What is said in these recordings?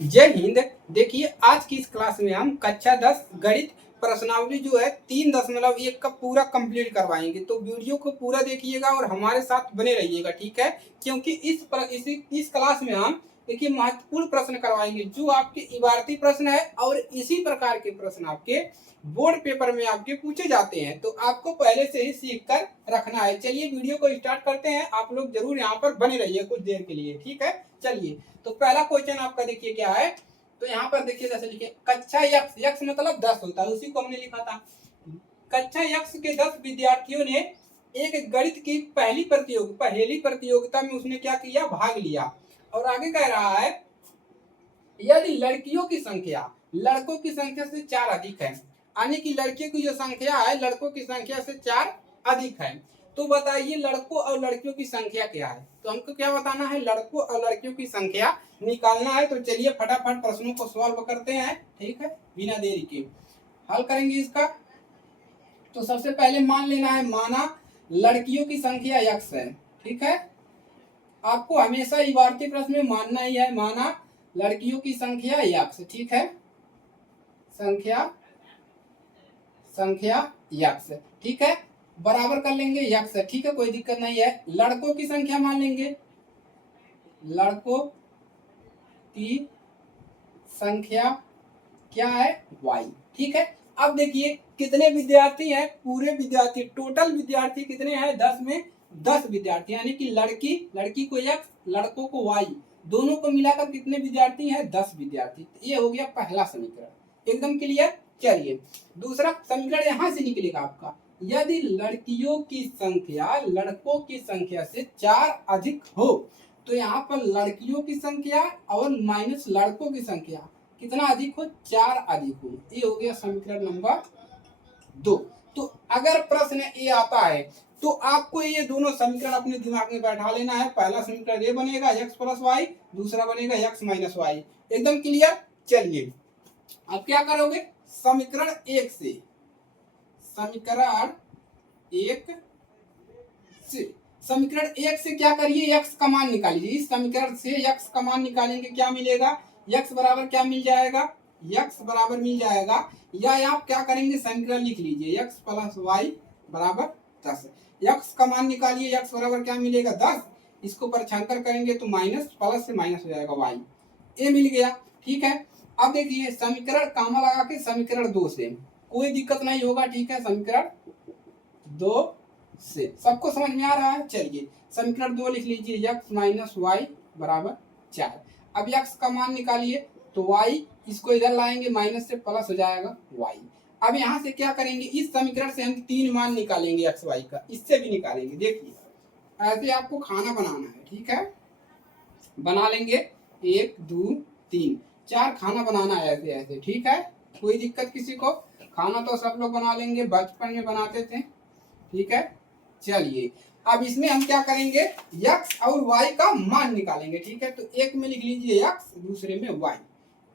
जय हिंद। देखिए आज की इस क्लास में हम कक्षा 10 गणित प्रश्नावली जो है 3.1 का पूरा कंप्लीट करवाएंगे। तो वीडियो को पूरा देखिएगा और हमारे साथ बने रहिएगा, ठीक है। क्योंकि इस क्लास में हम देखिए महत्वपूर्ण प्रश्न करवाएंगे जो आपके इबारती प्रश्न है और इसी प्रकार के प्रश्न आपके बोर्ड पेपर में आपके पूछे जाते हैं। तो आपको पहले से ही सीख कर रखना है। चलिए वीडियो को स्टार्ट करते हैं। आप लोग जरूर यहाँ पर बने रहिए कुछ देर के लिए, ठीक है। चलिए तो पहला क्वेश्चन आपका देखिए क्या है। तो यहाँ पर देखिए जैसे लिखे कक्षा यक्ष, यक्ष मतलब 10 होता है, उसी को हमने लिखा था। कक्षा यक्ष के 10 विद्यार्थियों ने एक गणित की पहली प्रतियोगिता में उसने क्या किया, भाग लिया। और आगे कह रहा है यदि लड़कियों की संख्या लड़कों की संख्या से 4 अधिक है, यानी कि लड़कियों की जो संख्या है लड़कों की संख्या से 4 अधिक है, तो बताइए लड़कों और लड़कियों की संख्या क्या है। तो हमको क्या बताना है, लड़कों और लड़कियों की संख्या निकालना है। तो चलिए फटाफट प्रश्नों को सॉल्व करते हैं, ठीक है, बिना देरी के हल करेंगे इसका। तो सबसे पहले मान लेना है, माना लड़कियों की संख्या यक्ष है, ठीक है। आपको हमेशा इबारती प्रश्न में मानना ही है, माना लड़कियों की संख्या यक्ष, ठीक है, संख्या यक्ष, ठीक है, बराबर कर लेंगे यक्ष, ठीक है, कोई दिक्कत नहीं है। लड़कों की संख्या मान लेंगे, लड़कों की संख्या क्या है, y, ठीक है। अब देखिए कितने विद्यार्थी हैं, पूरे विद्यार्थी टोटल विद्यार्थी कितने हैं, 10 में 10 विद्यार्थी, यानी कि लड़की को x लड़कों को y, दोनों को मिलाकर कितने विद्यार्थी हैं, 10 विद्यार्थी। ये हो गया पहला समीकरण, एकदम क्लियर। चलिए दूसरा समीकरण यहां से निकलेगा आपका, यदि लड़कियों की संख्या लड़कों की संख्या से 4 अधिक हो, तो यहाँ पर लड़कियों की संख्या और माइनस लड़कों की संख्या कितना अधिक हो, 4 अधिक हो। ये हो गया समीकरण नंबर 2। तो अगर प्रश्न ये आता है तो आपको ये दोनों समीकरण अपने दिमाग में बैठा लेना है। पहला समीकरण ये बनेगा x प्लस वाई, दूसरा बनेगा x माइनस वाई, एकदम क्लियर। चलिए अब क्या करोगे, समीकरण 1 से क्या करिए, x का मान निकालिए। इस समीकरण से x का मान निकालेंगे, क्या मिलेगा, x बराबर क्या मिल जाएगा, x बराबर मिल जाएगा, या आप क्या करेंगे समीकरण लिख लीजिए, x प्लस वाई बराबर 10। x का मान निकालिए, x बराबर क्या मिलेगा 10, इसको परछांतर करेंगे तो माइनस, प्लस से माइनस हो जाएगा y, ये मिल गया, ठीक है। अब देखिए समीकरण कामा लगा के समीकरण 2 से कोई दिक्कत नहीं होगा, ठीक है, समीकरण 2 से सबको समझ में आ रहा है। चलिए समीकरण 2 लिख लीजिए, x माइनस वाई बराबर 4। अब x का मान निकालिए तो y, इसको इधर लाएंगे माइनस से प्लस हो जाएगा y। अब यहाँ से क्या करेंगे, इस समीकरण से हम 3 मान निकालेंगे x y का, इससे भी निकालेंगे। देखिए ऐसे आपको खाना बनाना है, ठीक है, बना लेंगे 1 2 3 4 खाना बनाना है ऐसे ऐसे, ठीक है, कोई दिक्कत किसी को, खाना तो सब लोग बना लेंगे, बचपन में बनाते थे, ठीक है। चलिए अब इसमें हम क्या करेंगे, x और y का मान निकालेंगे, ठीक है। तो एक में लिख लीजिए x, दूसरे में y,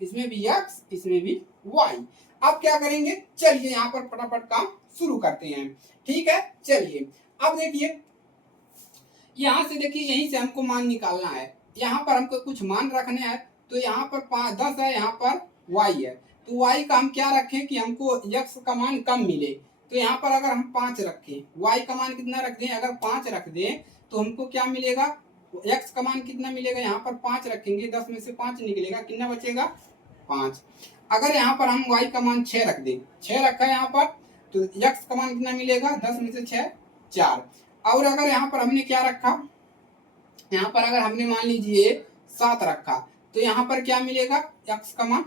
इसमें भी x इसमें भी y। अब क्या करेंगे, चलिए यहाँ पर फटाफट काम शुरू करते हैं, ठीक है। चलिए अब देखिए यहाँ से देखिए, यहीं से हमको मान निकालना है, यहाँ पर हमको कुछ मान रखने हैं। तो यहाँ पर 10 है, यहाँ पर y है, तो y का हम क्या रखें कि हमको x का मान कम मिले। तो यहाँ पर अगर हम 5 रखें, y का मान कितना रख दें, अगर 5 रख दें तो हमको क्या मिलेगा, x का मान कितना मिलेगा, यहाँ पर 5 रखेंगे, 10 में से 5 निकलेगा, कितना बचेगा 5। अगर यहाँ पर हम y का मान 6 रख दें, 6 रखा है यहाँ पर, तो x का मान कितना मिलेगा, 10 में से 6 4। और अगर यहाँ पर हमने क्या रखा, यहाँ पर अगर हमने मान लीजिए 7 रखा, तो यहाँ पर क्या मिलेगा, x का मान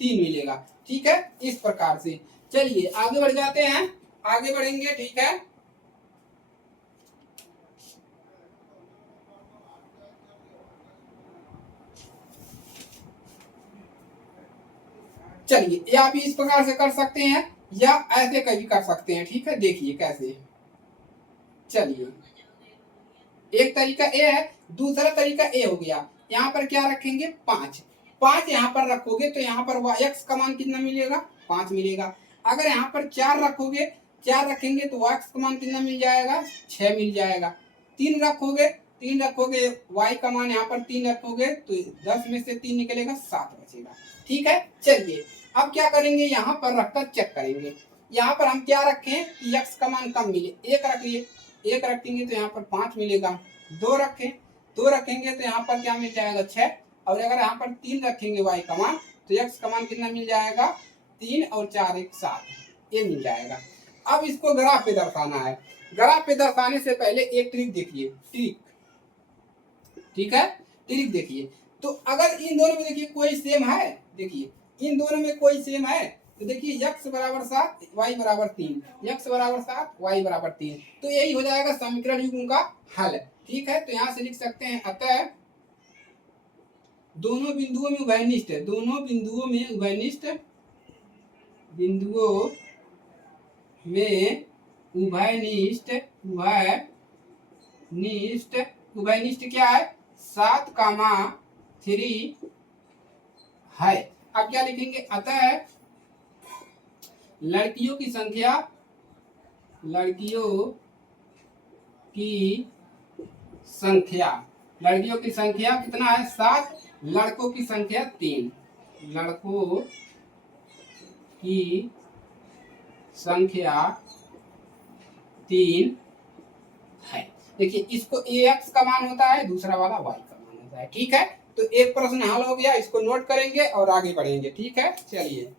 3 मिलेगा, ठीक है, इस प्रकार से। चलिए आगे बढ़ जाते हैं, आगे बढ़ेंगे, ठीक है। चलिए या आप इस प्रकार से कर सकते हैं या ऐसे कभी कर सकते हैं, ठीक है, देखिए कैसे। चलिए एक तरीका ए है, दूसरा तरीका ए हो गया, यहाँ पर क्या रखेंगे 5 यहाँ पर रखोगे तो यहाँ पर x का मान कितना मिलेगा, 5 मिलेगा। अगर यहाँ पर 4 रखोगे, 4 रखेंगे तो x का मान कितना मिल जाएगा, 6 मिल जाएगा। 3 रखोगे 3 रखोगे, y का मान यहाँ पर 3 रखोगे तो 10 में से 3 निकलेगा, 7 बचेगा। ठीक है, चलिए अब क्या करेंगे, यहाँ पर रखकर चेक करेंगे। यहाँ पर हम क्या रखें कि x का मान कम मिले, 1 रखिए, 1 रखेंगे तो यहाँ पर 5 मिलेगा। 2 रखें, 2 रखेंगे तो यहाँ पर क्या मिल जाएगा, 6। और अगर यहाँ पर 3 रखेंगे y का मान तो x का मान कितना मिल जाएगा, 3 और 4 1 7, ये मिल जाएगा। अब इसको ग्राफ पे दर्शाना है। ग्राफ पे दर्शाने से पहले एक ट्रिक देखिए, ट्रिक, ठीक है, ट्रिक देखिए। तो अगर इन दोनों में देखिए कोई सेम है, देखिए इन दोनों में कोई सेम है तो देखिए x बराबर 7 y बराबर 3, x बराबर 7 y बराबर 3, तो यही हो जाएगा समीकरण युग्म का हल। ठीक है, तो यहाँ से लिख सकते हैं, अतः दोनों बिंदुओं में उभयनिष्ठ है, दोनों बिंदुओं में उभयनिष्ठ, बिंदुओं में उभयनिष्ठ, उभयनिष्ठ, उभयनिष्ठ क्या है, 7,3 है। अब क्या लिखेंगे, अतः लड़कियों की संख्या, लड़कियों की संख्या, लड़कियों की संख्या कितना है, 7, लड़कों की संख्या 3, लड़कों की संख्या 3 है। देखिए इसको ax का मान होता है, दूसरा वाला y का मान होता है। ठीक है, तो एक प्रश्न हल हो गया, इसको नोट करेंगे और आगे बढ़ेंगे। ठीक है, चलिए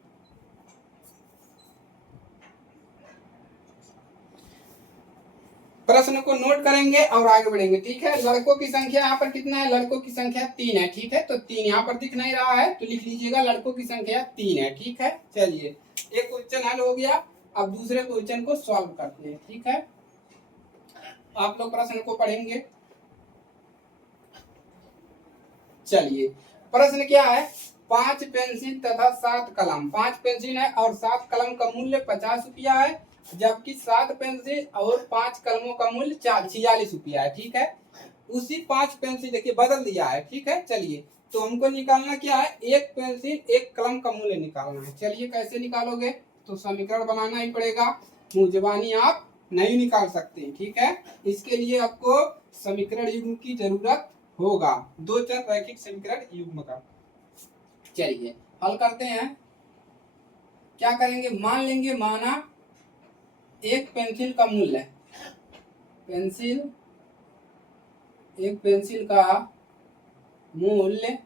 प्रश्न को नोट करेंगे और आगे बढ़ेंगे। ठीक है, लड़कों की संख्या यहाँ पर कितना है, लड़कों की संख्या 3 है। ठीक है, तो 3 यहाँ पर दिख नहीं रहा है तो लिख लीजिएगा लड़कों की संख्या 3 है। ठीक है, चलिए एक क्वेश्चन हल हो गया, अब दूसरे क्वेश्चन को सॉल्व करते हैं। ठीक है, आप लोग प्रश्न को पढ़ेंगे। चलिए प्रश्न क्या है, 5 पेंसिल तथा 7 कलम, 5 पेंसिल है और 7 कलम का मूल्य 50 रुपया है, जबकि 7 पेंसिल और 5 कलमों का मूल्य 46 रुपया है। ठीक है, उसी 5 पेंसिल देखिए बदल दिया है। ठीक है, चलिए तो हमको निकालना क्या है, एक पेंसिल एक कलम का मूल्य निकालना है। चलिए कैसे निकालोगे, तो समीकरण बनाना ही पड़ेगा, मुंह जुबानी आप नहीं निकाल सकते। ठीक है, इसके लिए आपको समीकरण युग्म की जरूरत होगा, 2 चर रैखिक समीकरण युग्म का। चलिए हल करते हैं। क्या करेंगे, मान लेंगे, माना एक पेंसिल का मूल्य, पेंसिल, एक पेंसिल का मूल्य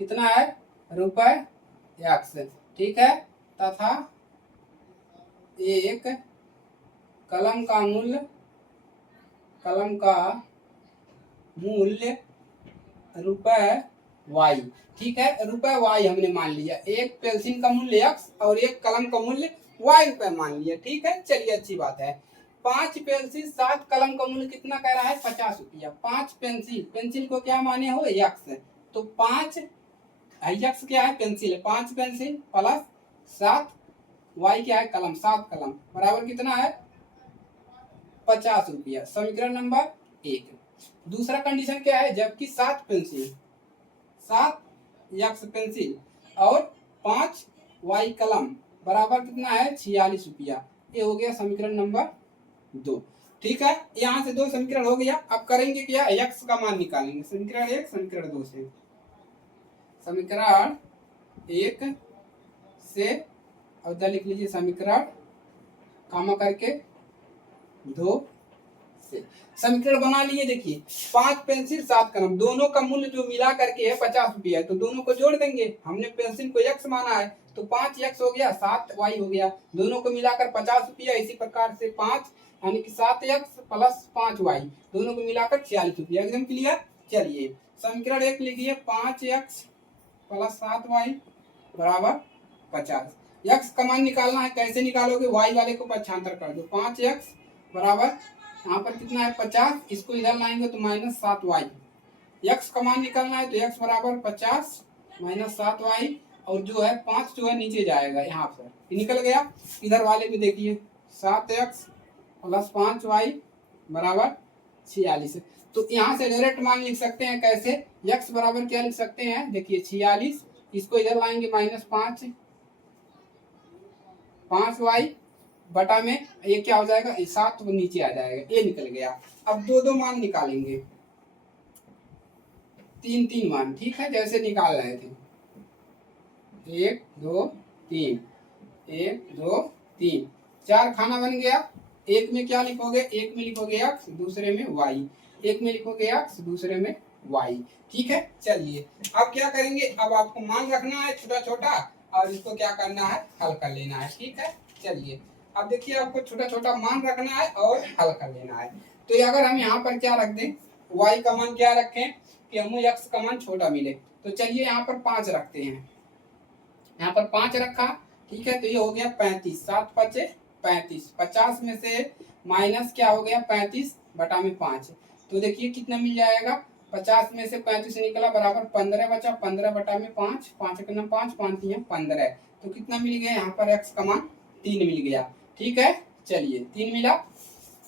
कितना है, रुपए x। ठीक है, तथा एक कलम का मूल्य, कलम का मूल्य रुपए y। ठीक है, रुपए y हमने मान लिया, एक पेंसिल का मूल्य x और एक कलम का मूल्य y रुपए मान लिया। ठीक है, चलिए अच्छी बात है। 5 पेंसिल 7 कलम का मूल्य कितना कह रहा है, 50 रुपया। 5 पेंसिल, पेंसिल को क्या माने हो, x, तो 5 x क्या है, पेंसिल है, 5 पेंसिल प्लस 7 y क्या है, कलम, 7 कलम बराबर कितना है, 50 रुपया। समीकरण नंबर 1। दूसरा कंडीशन क्या है, जबकि 7 पेंसिल, 7 x पेंसिल और 5 y कलम बराबर कितना है, 46 रुपया। ये हो गया समीकरण नंबर 2। ठीक है, यहाँ से 2 समीकरण हो गया। अब करेंगे क्या, x का मान निकालेंगे, समीकरण 1 समीकरण 2 से। समीकरण 1 से और इधर लिख लीजिए समीकरण कामा करके 2 से। समीकरण बना लिए। देखिए 5 पेंसिल 7 कलम, दोनों का मूल्य जो मिला करके है 50 रुपया है, तो दोनों को जोड़ देंगे। हमने पेंसिल को x माना है तो 5x हो गया, 7y हो गया, दोनों को मिलाकर 50 रुपया। इसी प्रकार से 5 यानी कि 7x प्लस 5y, दोनों को मिलाकर 46 रुपया। एकदम क्लियर। चलिए समीकरण 1 लिखिए, 5x प्लस 7y बराबर 50। x का मान निकालना है, कैसे निकालोगे, y वाले को पक्षांतर कर दो, 5x बराबर यहाँ पर कितना है 50, इसको इधर लाएंगे तो माइनस 7y। x का मान निकालना है तो x बराबर 50 माइनस 7y, और जो है 5 जो है नीचे जाएगा, यहाँ पर निकल गया। इधर वाले भी देखिए 7x प्लस 5y बराबर 46। तो यहाँ से डायरेक्ट मान लिख सकते हैं, कैसे, x बराबर क्या लिख सकते हैं, देखिए 46, इसको इधर लाएंगे माइनस 5y बटा में ये क्या हो जाएगा, 7 नीचे आ जाएगा, ये निकल गया। अब 2 मान निकालेंगे, तीन तीन मान, ठीक है, जैसे निकाल रहे थे, 1 2 3, 1 2 3, 4 खाना बन गया। एक में क्या लिखोगे, एक में लिखोगे x, दूसरे में y, एक में लिखोगे x, दूसरे में y, ठीक है। चलिए अब क्या करेंगे, अब आपको मान रखना है छोटा छोटा और इसको क्या करना है, हल कर लेना है, ठीक है। चलिए अब देखिए, आपको छोटा छोटा मान रखना है और हल कर लेना है। तो अगर हम यहाँ पर क्या रख दें, y का मान क्या रखें कि हमें x का मान छोटा मिले, तो चलिए यहाँ पर 5 रखते हैं, यहाँ पर 5 रखा, ठीक है। तो ये हो गया 35, 7 5 35, 50 में से माइनस क्या हो गया 35 बटा में 5, तो देखिए कितना मिल जाएगा, 50 में से 35 निकला बराबर 15 बचा, 15 बटा में 5, 5 का 5, 5 3 15, तो कितना मिल गया यहाँ पर x का मान 3 मिल गया, ठीक है। चलिए 3 मिला।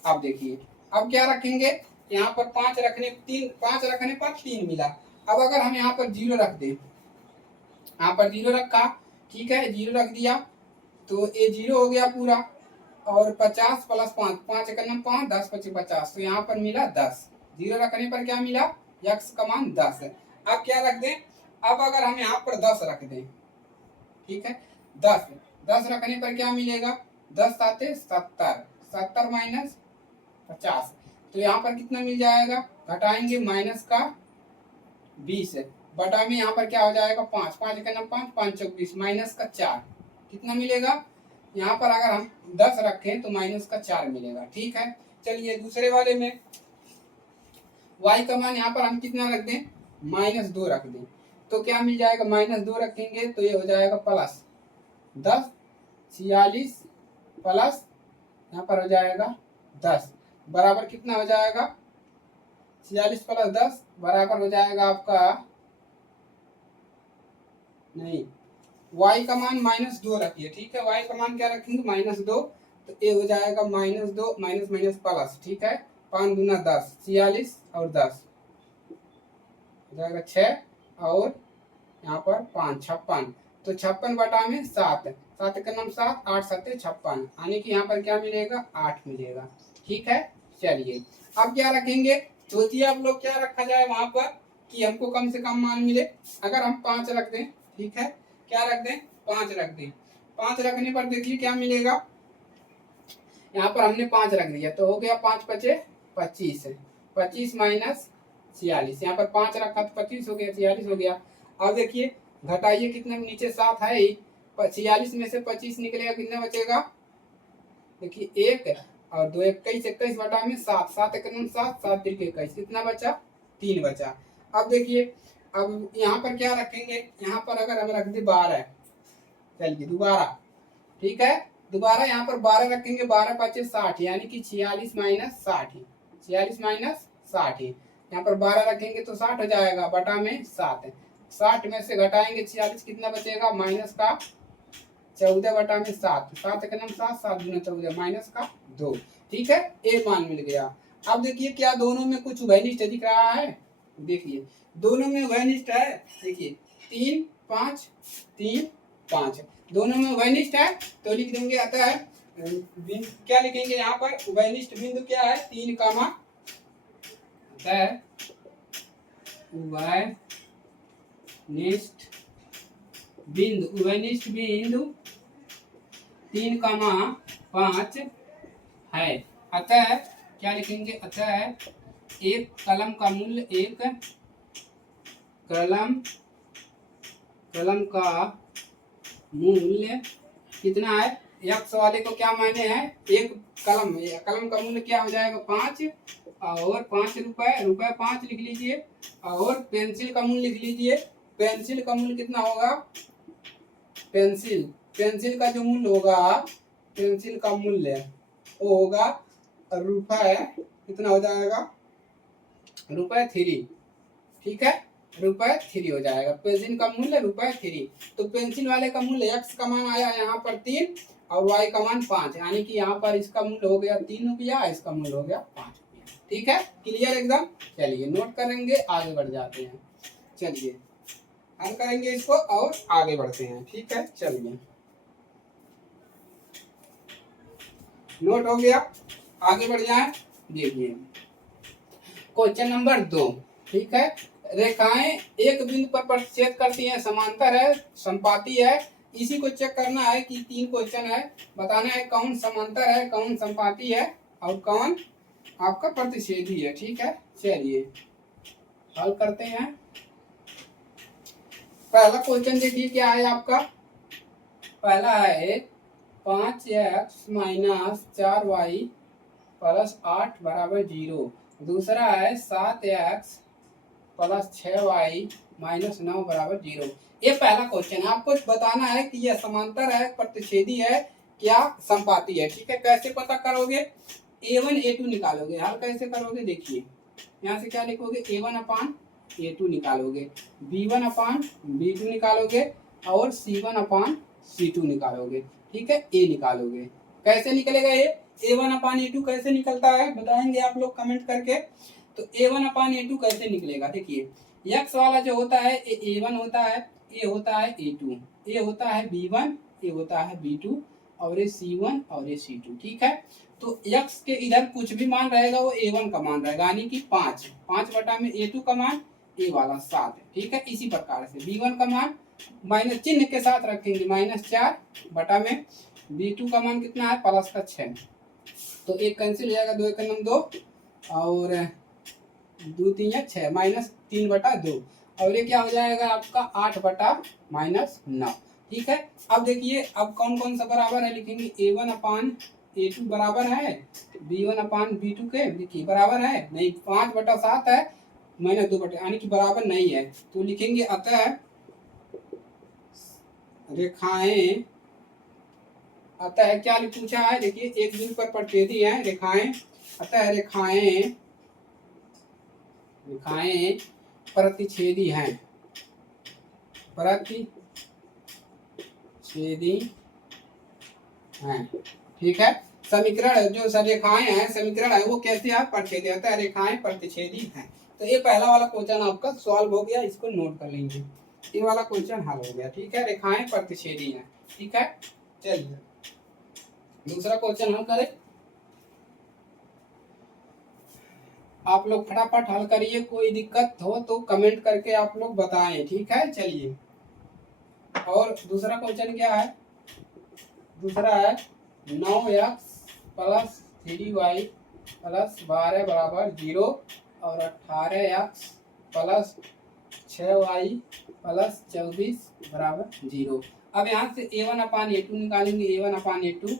अब देखिए अब क्या रखेंगे, यहाँ पर 5 रखने 5 रखने पर 3 मिला। अब अगर हम यहाँ पर 0 रख दें, यहाँ पर 0 रखा, ठीक है, 0 रख दिया तो ये 0 हो गया पूरा, और 50 प्लस 5, 5 का 5, 10 25 50, तो यहाँ पर मिला 10, 0 रखने पर क्या मिला, x का मान 10 है। अब क्या रख दें, अब अगर हम यहाँ पर 10 रख दें, ठीक है, 10 रखने पर क्या मिलेगा, 10 7 70, 70 माइनस 50, तो यहाँ पर कितना मिल जाएगा, घटाएंगे माइनस का 20 है, बटा में यहाँ पर क्या हो जाएगा 5, 5 का 5, 5 24 माइनस का 4, कितना मिलेगा, यहाँ पर अगर हम 10 रखें तो माइनस का 4 मिलेगा, ठीक है। चलिए दूसरे वाले में y का मान यहाँ पर हम कितना रख दें, -2 रख दें, तो क्या मिल जाएगा, -2 रखेंगे तो ये हो जाएगा प्लस 10 46 प्लस यहाँ पर हो जाएगा 10 बराबर कितना हो जाएगा, 46 प्लस 10 बराबर हो जाएगा आपका, नहीं, y का मान -2 रखिए, ठीक है, y का मान क्या रखेंगे -2, तो ये हो जाएगा -2 माइनस माइनस प्लस, ठीक है, 5 दूना 10, 46 और 10 हो जाएगा 6 और यहाँ पर 5 56, तो 56 बटा में 7, 7 का 7, 8 7 56, यानी कि यहाँ पर क्या मिलेगा 8 मिलेगा, ठीक है। चलिए अब क्या रखेंगे, सोचिए आप लोग क्या रखा जाए वहां पर कि हमको कम से कम मान मिले, अगर हम 5 रख दें, ठीक है, क्या रख दें, 5 रख दें, 5 रखने पर देखिए क्या मिलेगा, यहाँ पर हमने 5 रख दिया तो हो गया 5 5 25, 25 माइनस 46, यहाँ पर 5 रखा तो 25 हो गया, 46 हो गया। अब देखिए घटाइए कितना, नीचे 7 है ही, 46 में से 25 निकलेगा, कितना बचेगा, देखिए 1 और 2 21, 21 बटा में 7, 7 एक 7, 7 3 21, कितना बचा, 3 बचा। अब देखिए अब यहाँ पर क्या रखेंगे, यहाँ पर अगर हम रख दे 12, चलिए दोबारा, ठीक है, दोबारा यहाँ पर 12 रखेंगे, 12 5 60, यानी कि 46 माइनस 60, 46 माइनस 60, यहाँ पर 12 रखेंगे तो 60 हो जाएगा, बटा में 7, 60 में से घटाएंगे 46, कितना बचेगा, माइनस का 14 बटा में 7, 7 का 7, 7 दूना 14 माइनस का 2, ठीक है, ए मान मिल गया। अब देखिए क्या दोनों में कुछ उभयनिष्ठ दिख रहा है, देखिए दोनों में उभयनिष्ठ है, देखिए 3 5 3 5, दोनों में उभयनिष्ठ है, तो लिख देंगे, अतः क्या लिखेंगे यहाँ पर, उभयनिष्ठ बिंदु क्या है, 3 कामा, अतः उभयनिष्ठ बिंदु, उभयनिष्ठ बिंदु 3 कामा 5 है, अतः क्या लिखेंगे, अतः एक कलम का मूल्य, एक कलम का मूल्य कितना है, x वाले को क्या मायने है, एक कलम का मूल्य क्या हो जाएगा 5, और 5 रुपए, रुपए 5 लिख लीजिए, और पेंसिल का मूल्य लिख लीजिए, पेंसिल का मूल्य कितना होगा, पेंसिल का जो मूल्य होगा, पेंसिल का मूल्य वो होगा रुपए, कितना हो जाएगा, रुपए 3, ठीक है, रुपए 3 हो जाएगा, पेंसिल का मूल्य रुपए 3, तो पेंसिल वाले का मूल्य x का मान आया यहाँ पर 3 और y का मान 5, यानी कि यहाँ पर इसका मूल्य हो गया 3 रुपया, इसका मूल्य हो गया 5 रुपया, ठीक है, क्लियर एकदम। चलिए नोट करेंगे, आगे बढ़ जाते हैं, चलिए हल करेंगे इसको और आगे बढ़ते हैं, ठीक है। चलिए नोट हो गया, आगे बढ़ जाए, देखिए क्वेश्चन नंबर 2, ठीक है, रेखाएं एक बिंदु पर प्रतिच्छेद करती हैं, समांतर है, संपाती है। इसी को चेक करना है कि 3 क्वेश्चन है, बताना है कौन समांतर है, कौन संपाती है और कौन आपका प्रतिच्छेदी है। ठीक है, चलिए हल करते हैं। पहला क्वेश्चन देखिए क्या है आपका। पहला है 5x माइनस 4y प्लस 8 बराबर 0। दूसरा है 7x प्लस 6y माइनस 9 बराबर 0। ये पहला क्वेश्चन है, आपको बताना है कि यह समांतर है, प्रतिच्छेदी है, क्या संपाती है। ठीक है, कैसे पता करोगे, a1 a2 निकालोगे। हल कैसे करोगे देखिए, यहाँ से क्या लिखोगे, a1 अपान a2 निकालोगे, b1 अपान b2 निकालोगे और c1 अपान c2 निकालोगे। ठीक है, a निकालोगे। कैसे निकलेगा ये, a1 अपान a2 कैसे निकलता है बताएंगे आप लोग कमेंट करके। तो a1 अपान a2 कैसे निकलेगा, देखिए x वाला जो होता है ये a1 होता है, ये होता है a2, ये होता है b1, ये होता है b2 और ये c1 और ये c2। ठीक है, तो x के इधर कुछ भी मान रहेगा वो a1 का मान रहेगा, यानी कि 5 बटा में a2 का मान a वाला 7 है। ठीक है, इसी प्रकार से b1 का मान माइनस चिन्ह के साथ रखेंगे, -4 बटा में b2 का मान कितना है प्लस का 6, तो एक कैंसिल हो जाएगा, 2 एक 2 और 2 3 या 6 -3 बटा 2 और ये क्या हो जाएगा आपका 8 बटा -9। ठीक है, अब देखिए अब कौन कौन सा बराबर है, लिखेंगे a1 अपान a2 बराबर है b1 अपान b2 के, देखिए बराबर है नहीं, 5 बटा 7 है -2 बटा, यानी कि बराबर नहीं है, तो लिखेंगे अतः रेखाएं, अतः क्या पूछा है देखिए, एक बिंदु पर प्रतिच्छेदी है रेखाएं, अतः रेखाएं प्रतिच्छेदी हैं, प्रतिच्छेदी हैं। ठीक है, समीकरण जो रेखाएं हैं, समीकरण है वो कैसे है, प्रतिच्छेदी होता है, रेखाएं प्रतिच्छेदी हैं। तो ये पहला वाला क्वेश्चन आपका सॉल्व हो गया, इसको नोट कर लेंगे, ये वाला क्वेश्चन हल हो गया। ठीक है, रेखाएं प्रतिच्छेदी हैं। ठीक है, चलिए दूसरा क्वेश्चन हम करें, आप लोग फटाफट हल करिए, कोई दिक्कत हो तो कमेंट करके आप लोग बताएं। ठीक है, चलिए और दूसरा क्वेश्चन क्या है, दूसरा है 9x प्लस 3y प्लस 12 बराबर 0 और 18x प्लस 6y प्लस 24 बराबर 0। अब यहाँ से a1 अपान a2 निकालेंगे, a1 अपान a2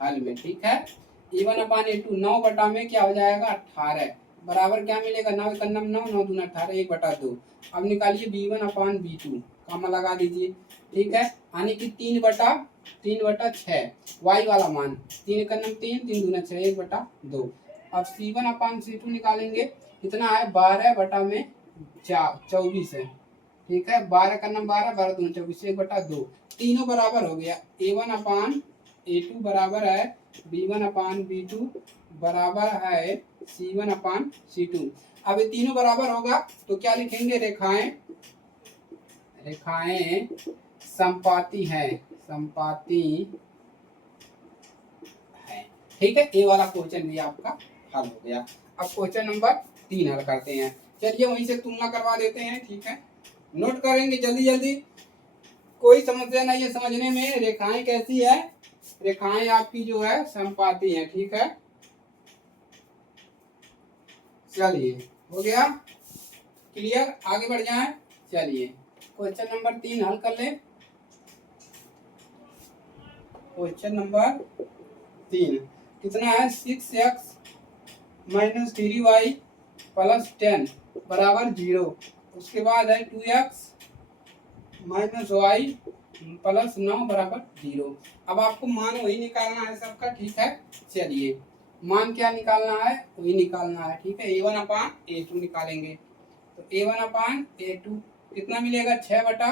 हल में। ठीक है, a1 अपान a2 9 बटा में क्या हो जाएगा 18 बराबर क्या मिलेगा, 9 1 9 9 दूना 18 1 बटा 2। अब निकालिए b1 अपान b2, कामा लगा दीजिए। ठीक है, यानी कि 3 बटा 6 y वाला मान, 3 1 3 3 दूना 6 1 बटा 2। अब c1 अपान c2 निकालेंगे, कितना है 12 बटा में 24 है। ठीक है, 12 का 12 12 दूना 24 1 बटा 2, तीनों बराबर हो गया, a1 अपान a2 बराबर है b1 अपान b2 बराबर है c1 अपान c2। अब ये तीनों बराबर होगा तो क्या लिखेंगे, रेखाएं संपाती है, संपाती है। ठीक है, ये वाला क्वेश्चन भी आपका हल हो गया। अब क्वेश्चन नंबर 3 हल करते हैं, चलिए वहीं से तुलना करवा देते हैं। ठीक है, नोट करेंगे जल्दी जल्दी, कोई समस्या नहीं है समझने में। रेखाएं कैसी है, रेखाएं आपकी जो है संपाती है। ठीक है, चलिए हो गया क्लियर, आगे बढ़ जाएं। चलिए क्वेश्चन नंबर 3 हल कर ले। क्वेश्चन नंबर 3 कितना है, 6x माइनस 3y प्लस 10 बराबर 0। उसके बाद है 2x माइनस y प्लस 9 बराबर 0। अब आपको मान वही निकालना है सबका। ठीक है, चलिए मान क्या निकालना है, वही निकालना है। ठीक है, a1 अपान a2 निकालेंगे, तो a1 अपान a2 कितना मिलेगा 6 बटा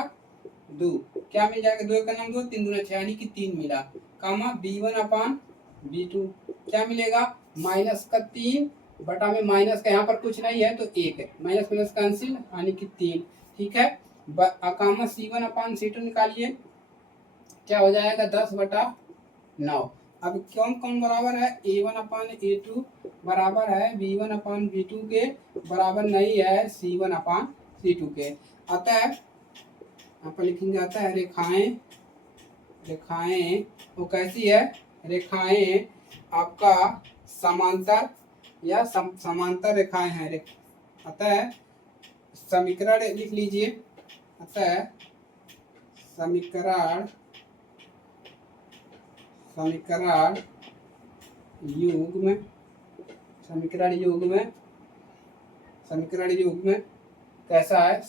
2, क्या मिल जाएगा 2 1 2 3 दूना 6 यानी कि 3 मिला, कामा b1 अपान b2 क्या मिलेगा माइनस का 3 बटा में माइनस का यहाँ पर कुछ नहीं है तो 1 है, माइनस माइनस कैंसिल यानी कि 3। ठीक है, कामा c1 अपान c2 निकालिए, क्या हो जाएगा 10 बटा 9। अब कौन कौन बराबर है, a1 अपान a2 बराबर है b1 अपान b2 के, बराबर नहीं है c1 अपान c2 के। अतः यहाँ पर लिखेंगे अतः रेखाएं वो कैसी है, रेखाएं आपका समांतर या समांतर रेखाएं हैं। अतः समीकरण लिख लीजिए, अतः समीकरण युग्म कैसा है,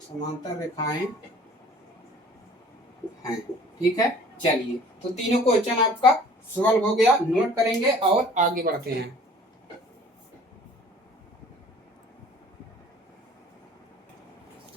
समांतर रेखाएं हैं। ठीक है, चलिए तो तीनों क्वेश्चन आपका सॉल्व हो गया, नोट करेंगे और आगे बढ़ते हैं।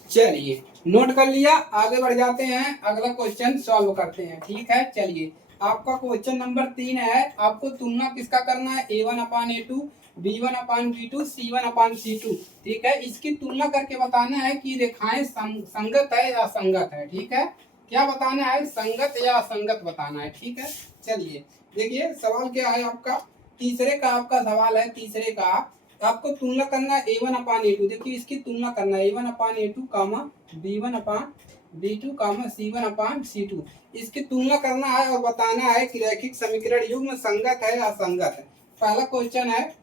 चलिए नोट कर लिया, आगे बढ़ जाते हैं, अगला क्वेश्चन सॉल्व करते हैं। ठीक है, चलिए आपका क्वेश्चन नंबर 3 है, आपको तुलना किसका करना है, a1 अपान a2, b1 अपान b2, c1 अपान c2। ठीक है, इसकी तुलना करके बताना है कि रेखाएं संगत है या असंगत है। ठीक है, क्या बताना है, संगत या असंगत बताना है। ठीक है, चलिए देखिए सवाल क्या है आपका, तीसरे का आपका सवाल है, तीसरे का आपको तुलना करना है a1 अपान a2। देखिए इसकी तुलना करना है a1 अपान a2 कामा b1 अपान b2 कामा c1 अपान c2। इसकी तुलना करना है और बताना है कि रैखिक समीकरण युग्म संगत है या असंगत है। पहला क्वेश्चन है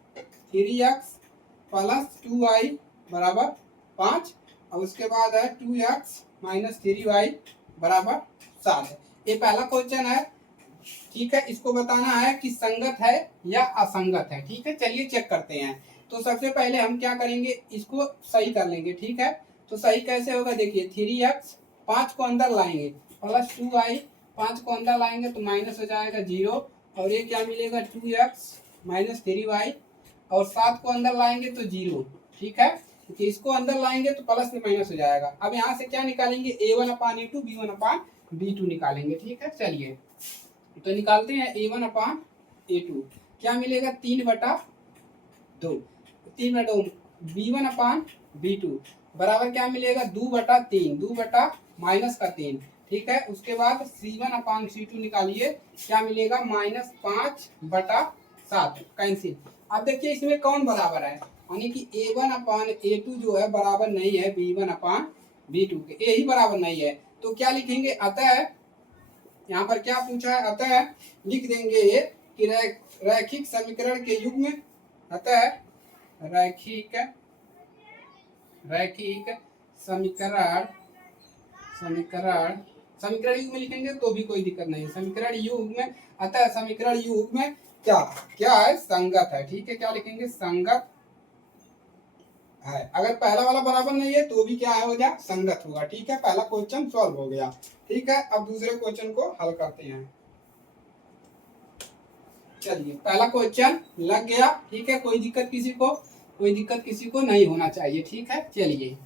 3x प्लस 2y बराबर 5 और उसके बाद है 2x माइनस 3y बराबर 7 है। ये पहला क्वेश्चन है। ठीक है, इसको बताना है कि संगत है या असंगत है। ठीक है, चलिए चेक करते हैं। तो सबसे पहले हम क्या करेंगे, इसको सही कर लेंगे। ठीक है, तो सही कैसे होगा, देखिए 3x 5 को अंदर लाएंगे प्लस 2y 5 को अंदर लाएंगे तो माइनस हो जाएगा 0 और ये क्या मिलेगा 2x माइनस 3y और 7 को अंदर लाएंगे तो 0। ठीक है, तो इसको अंदर लाएंगे तो प्लस में माइनस हो जाएगा। अब यहाँ से क्या निकालेंगे, a1 अपान a2 b1 अपान b2 निकालेंगे। ठीक है, चलिए तो निकालते हैं a1 अपान a2 क्या मिलेगा 3/2, 3/2 b1 अपान b2 बराबर क्या मिलेगा 2/3, 2 बटा माइनस का 3। ठीक है, उसके बाद c1 अपान c2 निकालिए, क्या मिलेगा -5/7 कैंसिल। अब देखिए इसमें कौन बराबर है, यानी कि a1 अपान a2 जो है बराबर नहीं है b1 अपान b2 के, यही बराबर नहीं है। तो क्या लिखेंगे, अतः यहाँ पर क्या पूछा है, अतः लिख देंगे ये कि रैखिक समीकरण के युग्म, अतः रैखिक समीकरण युग्म में लिखेंगे तो भी कोई दिक्कत नहीं है। समीकरण युग्म में, अतः समीकरण युग्म में क्या है, संगत है। ठीक है, क्या लिखेंगे, संगत है। अगर पहला वाला बराबर नहीं है तो भी क्या हो गया, संगत होगा। ठीक है, पहला क्वेश्चन सॉल्व हो गया। ठीक है, अब दूसरे क्वेश्चन को हल करते हैं। चलिए पहला क्वेश्चन लग गया। ठीक है, कोई दिक्कत किसी को नहीं होना चाहिए। ठीक है, चलिए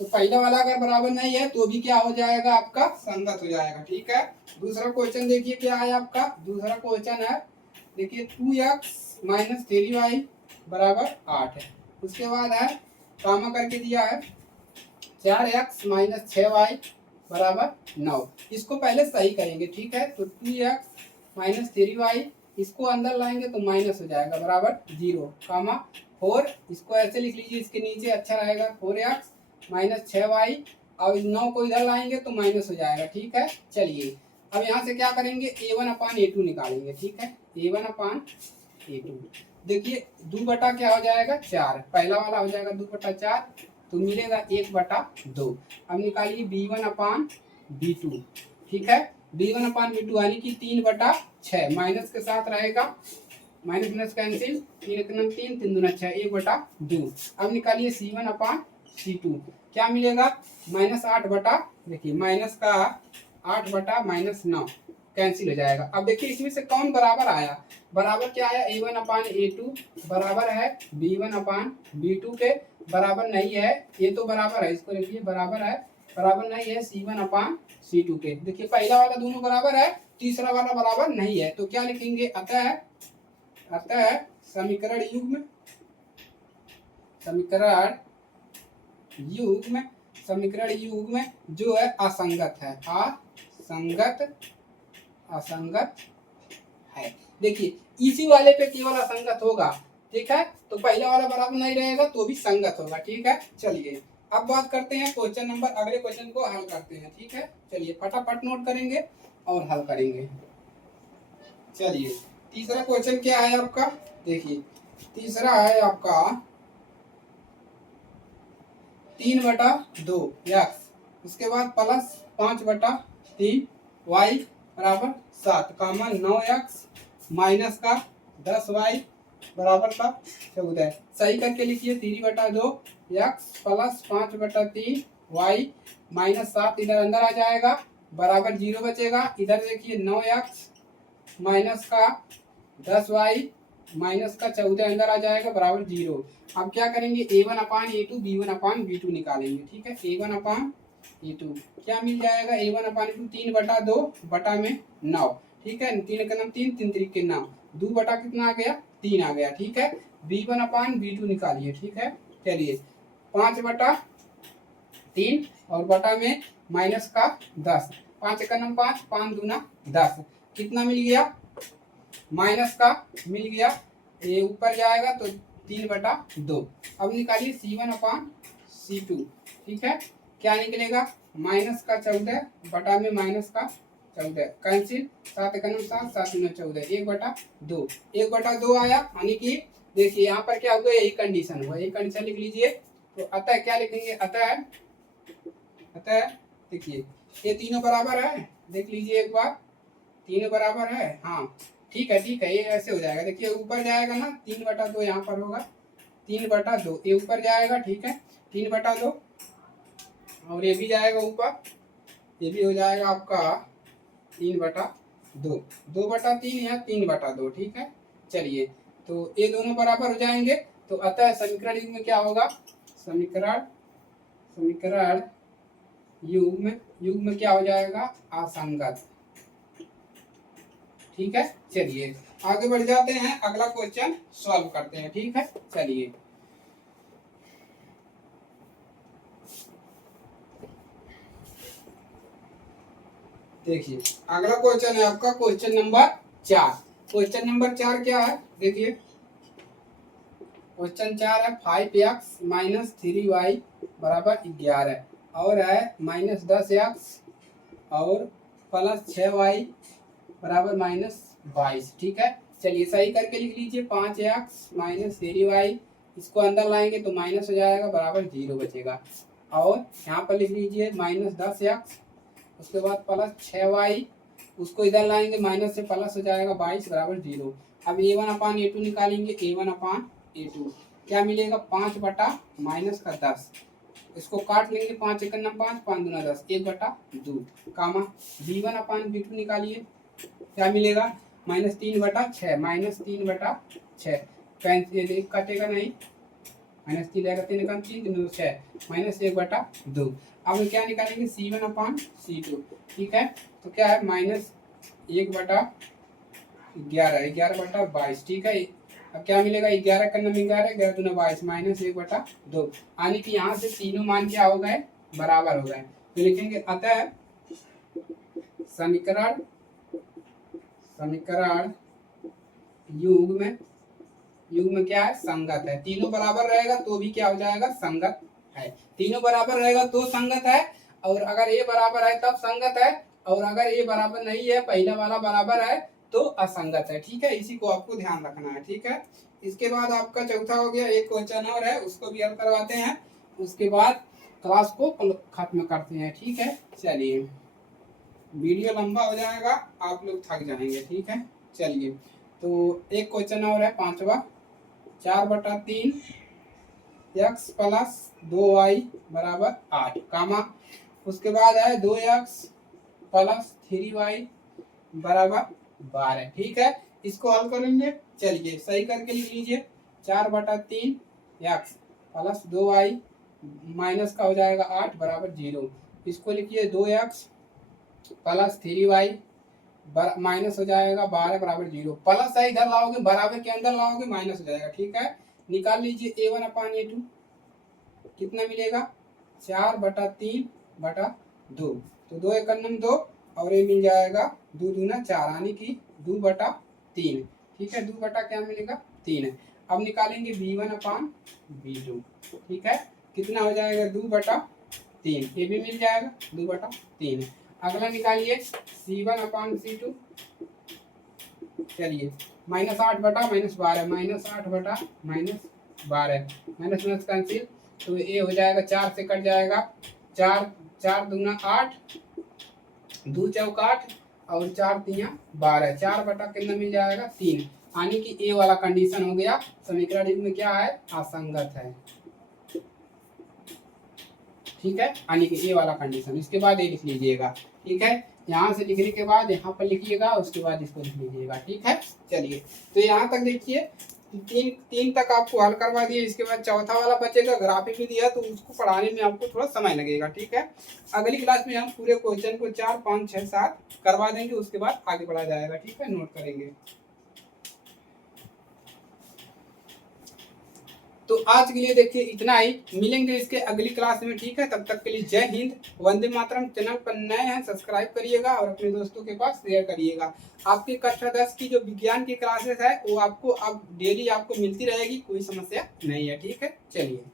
तो पहला वाला अगर बराबर नहीं है तो भी क्या हो जाएगा, आपका संगत हो जाएगा। ठीक है, दूसरा क्वेश्चन देखिए क्या है आपका, दूसरा क्वेश्चन है देखिए 2x माइनस 3y बराबर 8 है। उसके बाद है कामा करके दिया है 4x माइनस 6y बराबर 9। इसको पहले सही करेंगे। ठीक है, तो 2x माइनस 3y इसको अंदर लाएंगे तो माइनस हो जाएगा बराबर 0 कामा 4, इसको ऐसे लिख लीजिए, इसके नीचे अच्छा रहेगा 4x माइनस 6y और 9 को इधर लाएंगे तो माइनस हो जाएगा। ठीक है, चलिए अब यहाँ से क्या करेंगे, a1 अपान a2 निकालेंगे। ठीक है, a1 अपान a2 देखिए 2 बटा क्या हो जाएगा 4, पहला वाला हो जाएगा 2/4 तो मिलेगा 1/2। अब निकालिए b1 अपान b2। ठीक है, b1 अपान b2 यानी कि 3/6 माइनस के साथ रहेगा, माइनस माइनस कैंसिल, 3 1 3 3 2 6 1/2। अब निकालिए c1 अपान c2 क्या मिलेगा, -8 देखिए माइनस का 8/-9 कैंसिल हो जाएगा। अब देखिए इसमें से कौन बराबर आया, बराबर क्या आया, a1 अपान a2 बराबर है b1 अपान b2 के, बराबर नहीं है, ये तो बराबर है, इसको लिखिए बराबर है, बराबर नहीं है c1 अपान c2 के। देखिए पहला वाला दोनों बराबर है, तीसरा वाला बराबर नहीं है, तो क्या लिखेंगे, अतः समीकरण युग्म जो है असंगत है, संगत असंगत है। देखिए इसी वाले पे केवल असंगत होगा, ठीक है, तो पहले वाला बराबर नहीं रहेगा तो भी संगत होगा, ठीक है। चलिए अब बात करते हैं क्वेश्चन नंबर, अगले क्वेश्चन को हल करते हैं, ठीक है। चलिए फटाफट नोट करेंगे और हल करेंगे। चलिए तीसरा क्वेश्चन क्या है आपका, देखिए तीसरा है आपका 3/2 एक्स, उसके बाद प्लस 5/3 वाई बराबर 7 कामा 9x माइनस का 10y बराबर का 14। सही करके लिखिए 3/2 एक्स प्लस 5/3 वाई माइनस 7 इधर अंदर आ जाएगा बराबर 0 बचेगा। इधर देखिए 9x माइनस का 10y माइनस का 14 अंदर आ जाएगा बराबर 0। अब क्या करेंगे a1 अपान a2 b1 अपान b2 निकालेंगे, ठीक है। a1 अपान a2 क्या मिल जाएगा, a1 अपान a2 3/2 बटा में 9, ठीक है। 3 का नाम 3, 3 3 के नाम 2 बटा कितना आ गया 3 आ गया, ठीक है। b1 अपान b2 निकालिए, ठीक है। चलिए 5/3 और बटा में माइनस का 10, 5 का नाम 5, 5 दूना 10 कितना मिल गया माइनस का मिल गया, ये ऊपर जाएगा तो 3/2। अब निकालिए c1 अपान c2, ठीक है। क्या निकलेगा माइनस का 14 बटा में माइनस का 14 कैंसिल, 7 का 7, 7 दूना 14 1/2, 1/2 आया। यानी कि देखिए यहाँ पर क्या होगा यही कंडीशन हुआ, यही कंडीशन लिख लीजिए। तो अतः क्या लिखेंगे, अतः देखिए ये तीनों बराबर है, देख लीजिए एक बार तीनों बराबर है, हाँ ठीक है ये ऐसे हो जाएगा। देखिए ऊपर जाएगा ना 3/2 यहाँ पर होगा 3/2 ये ऊपर जाएगा, ठीक है 3/2 और ये भी जाएगा ऊपर, ये भी हो जाएगा आपका 3/2, 2/3 या 3/2, ठीक है। चलिए तो ये दोनों बराबर हो जाएंगे, तो अतः समीकरण युग्म में क्या होगा, समीकरण युग्म क्या हो जाएगा असंगत, ठीक है। चलिए आगे बढ़ जाते हैं, अगला क्वेश्चन सॉल्व करते हैं, ठीक है। चलिए देखिए अगला क्वेश्चन है आपका क्वेश्चन नंबर 4। क्वेश्चन नंबर 4 क्या है, देखिए क्वेश्चन 4 है 5x माइनस 3y बराबर 11 और है माइनस 10x और प्लस 6y बराबर माइनस 22, ठीक है। चलिए सही करके लिख लीजिए 5x माइनस 3y, इसको अंदर लाएंगे तो माइनस हो जाएगा बराबर 0 बचेगा। और यहाँ पर लिख लीजिए माइनस 10x उसके बाद प्लस 6y, उसको इधर लाएंगे माइनस से प्लस हो जाएगा 22 बराबर 0। अब a1 अपान a2 निकालेंगे, a1 अपान a2 क्या मिलेगा 5 बटा माइनस का 10, इसको काट लेंगे 5 एक 5, 5 दूना 10 1/2 कामा b1 अपान b2 निकालिए, क्या मिलेगा माइनस 3/6 माइनस 3/6 कैंसिल कटेगा नहीं, माइनस 3 रहेगा 3 का 3 6 माइनस 1/2। अब क्या निकालेंगे c1 अपान c2, ठीक है। तो क्या है माइनस 1/11 11/22, ठीक है। अब क्या मिलेगा 11 का नाम 11 11 दूना 22 माइनस 1/2, यानी कि यहाँ से तीनों मान क्या हो गए बराबर हो गए। तो लिखेंगे अतः समीकरण युग्म क्या है संगत है। तीनों बराबर रहेगा तो भी क्या हो जाएगा संगत है, तीनों बराबर रहेगा तो संगत है, और अगर ये बराबर है तब संगत है, और अगर ये बराबर नहीं है पहला वाला बराबर है तो असंगत है, ठीक है। इसी को आपको ध्यान रखना है, ठीक है। इसके बाद आपका चौथा हो गया, एक क्वेश्चन और है उसको भी हल करवाते हैं, उसके बाद क्लास को खत्म करते हैं, ठीक है। चलिए वीडियो लंबा हो जाएगा, आप लोग थक जाएंगे, ठीक है। चलिए तो एक क्वेश्चन और है 5वां, 4/3 x प्लस 2y बराबर 8 कामा उसके बाद है 2x प्लस 3y बराबर 12, ठीक है। इसको हल करेंगे, चलिए सही करके लिख लीजिए 4/3 x प्लस 2y माइनस का हो जाएगा 8 बराबर 0, इसको लिखिए 2x प्लस 3y माइनस हो जाएगा 12 बराबर 0, प्लस है इधर लाओगे बराबर के अंदर लाओगे माइनस हो जाएगा, ठीक है। निकाल लीजिए a1 अपान a2 कितना मिलेगा 4/3/2, तो 2 एक 2 और ये मिल जाएगा 2 दूना 4 यानी कि 2/3। ठीक है, 2 बटा क्या मिलेगा 3 है। अब निकालेंगे V1 अपान V2। ठीक है, कितना हो जाएगा 2/3, ये भी मिल जाएगा 2/3 है। अगला निकालिए C1 अपान C2। चलिए -8 बटा -12, -8 बटा -12, माइनस कैंसिल, तो ये हो जाएगा 4 से कट जाएगा, 4 4 दूना 8, 2 चौक 8 और 4 तिया 12, 4 बटा कितना मिल जाएगा 3, यानी कि ए वाला कंडीशन हो गया। समीकरण में क्या है, असंगत है। ठीक है, यानी कि ए वाला कंडीशन। इसके बाद ये लिख लीजिएगा। ठीक है, यहाँ से लिखने के बाद यहाँ पर लिखिएगा, उसके बाद इसको लिख लीजिएगा। ठीक है, चलिए तो यहाँ तक देखिए, तीन तक आपको हल करवा दिए। इसके बाद चौथा वाला बचेगा, ग्राफिक भी दिया तो उसको पढ़ाने में आपको थोड़ा समय लगेगा। ठीक है, अगली क्लास में हम पूरे क्वेश्चन को 4 5 6 7 करवा देंगे, उसके बाद आगे बढ़ा जाएगा। ठीक है, नोट करेंगे। तो आज के लिए देखिए इतना ही, मिलेंगे इसके अगली क्लास में। ठीक है, तब तक के लिए जय हिंद, वंदे मातरम। चैनल पर नए हैं सब्सक्राइब करिएगा और अपने दोस्तों के पास शेयर करिएगा। आपकी कक्षा 10 की जो विज्ञान की क्लासेस है वो आपको अब डेली आपको मिलती रहेगी, कोई समस्या नहीं है। ठीक है, चलिए।